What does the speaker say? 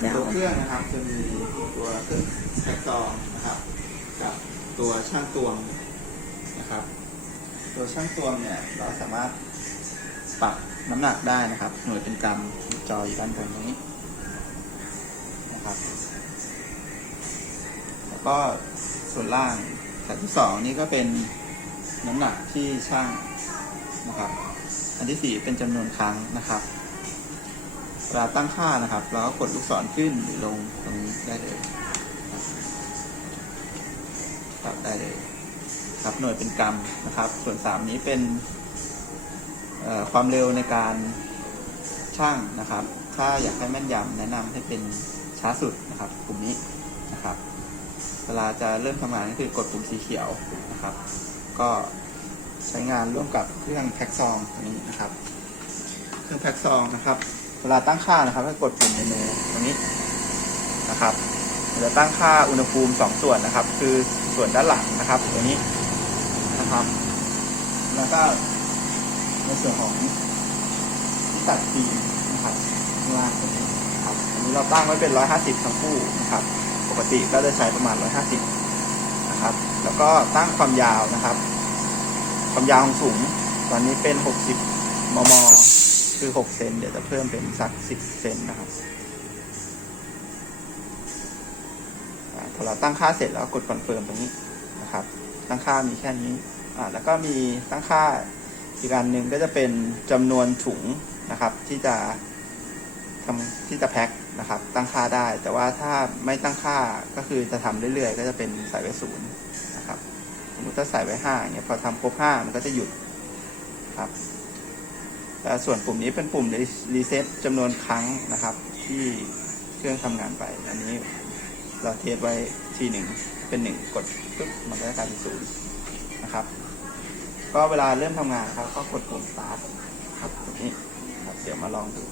เดี๋ยวตัวเครื่องนะครับจะมีตัวเครื่องแพ็กซองนะครับกับตัวช่างตวงนะครับ ตัวช่างตวงเนี่ยเราสามารถปรับน้ำหนักได้นะครับ หน่วยเป็นกรัมจออยู่ด้านบนตรงนี้นะครับ แล้วก็ส่วนล่างแถบที่สองนี่ก็เป็นน้ำหนักที่ช่างนะครับ อันที่สี่เป็นจำนวนครั้งนะครับ เวลาตั้งค่านะครับ เราก็กดลูกศรขึ้นหรือลงตรงนี้ได้เลยครับได้เลยครับหน่วยเป็นกรัมนะครับ ส่วนสามนี้เป็นความเร็วในการช่างนะครับ ถ้าอยากให้แม่นยำแนะนำให้เป็นช้าสุดนะครับกลุ่มนี้นะครับ เวลาจะเริ่มทำงานก็คือกดปุ่มสีเขียวนะครับ ก็ใช้งานร่วมกับเครื่องแพ็กซองตัวนี้นะครับ เครื่องแพ็กซองนะครับ เวลาตั้งค่านะครับให้กดปุ่มเมนูตรงนี้นะครับเราตั้งค่าอุณหภูมิสองส่วนนะครับ คือส่วนด้านหลังนะครับตัวนี้นะครับ แล้วก็ในส่วนของที่ตัดฟิล์มนะครับข้างล่างตรงนี้นะครับอันนี้เราตั้งไว้เป็นร้อยห้าสิบทั้งคู่นะครับ ปกติก็จะใช้ประมาณร้อยห้าสิบนะครับ แล้วก็ตั้งความยาวนะครับ ความยาวของถุงตอนนี้เป็นหกสิบมม คือหกเซนเดี๋ยวจะเพิ่มเป็นสักสิบเซนนะครับพอเราตั้งค่าเสร็จแล้วกดคอนเฟิร์มตรงนี้นะครับ ตั้งค่ามีแค่นี้อ่าแล้วก็มีตั้งค่าอีกอันหนึ่งก็จะเป็นจำนวนถุงนะครับ ที่จะทำที่จะแพ็คนะครับ ตั้งค่าได้ แต่ว่าถ้าไม่ตั้งค่าก็คือจะทำเรื่อยๆ ก็จะเป็นใส่ไว้ศูนย์นะครับสมมติถ้าใส่ไว้ห้าเงี้ยพอทำครบห้ามันก็จะหยุดครับ ส่วนปุ่มนี้เป็นปุ่มรีเซ็ตจำนวนครั้งนะครับ ที่เครื่องทำงานไป อันนี้เราเทสไว้ทีหนึ่งเป็นหนึ่งกดปุ๊บมันก็จะกลายเป็นศูนย์นะครับ ก็เวลาเริ่มทำงานครับก็กดปุ่ม start ครับตรงนี้ครับเดี๋ยวมาลองดู